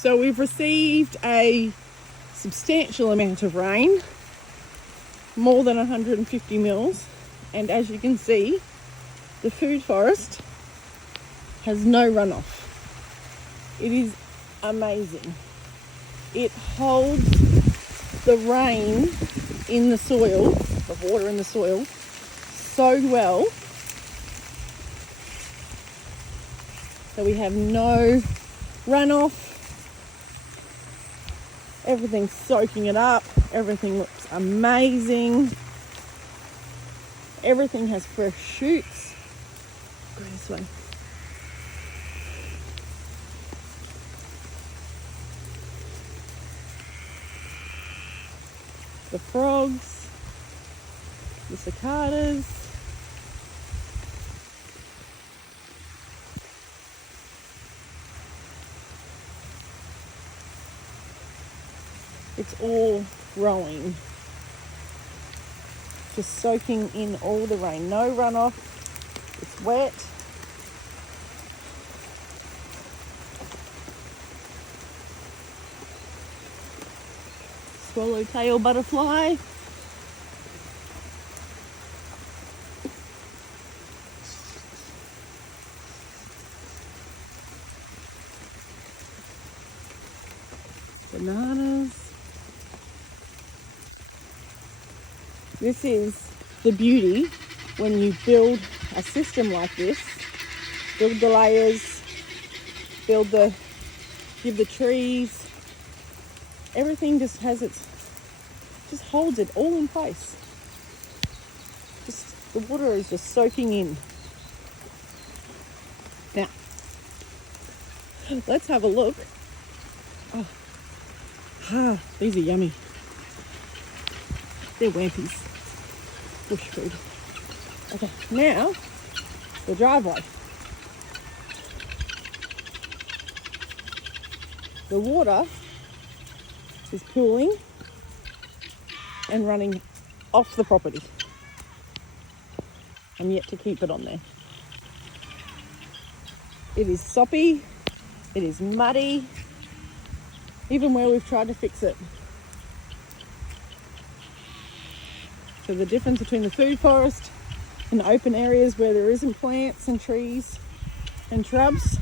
So we've received a substantial amount of rain, more than 150 mils, and as you can see, the food forest has no runoff. It is amazing. It holds the rain in the soil, the water in the soil, so well that we have no runoff. Everything's soaking it up. Everything looks amazing. Everything has fresh shoots. Go this way. The frogs, the cicadas. It's all growing, just soaking in all the rain. No runoff, it's wet. Swallowtail butterfly. Bananas. This is the beauty when you build a system like this. Build the layers, give the trees. Everything just holds it all in place. Just the water is just soaking in. Now, let's have a look. These are yummy. They're wampies. Bush food. Okay, now the driveway. The water is pooling and running off the property. I'm yet to keep it on there. It is soppy. It is muddy. Even where we've tried to fix it. So the difference between the food forest and the open areas where there isn't plants and trees and shrubs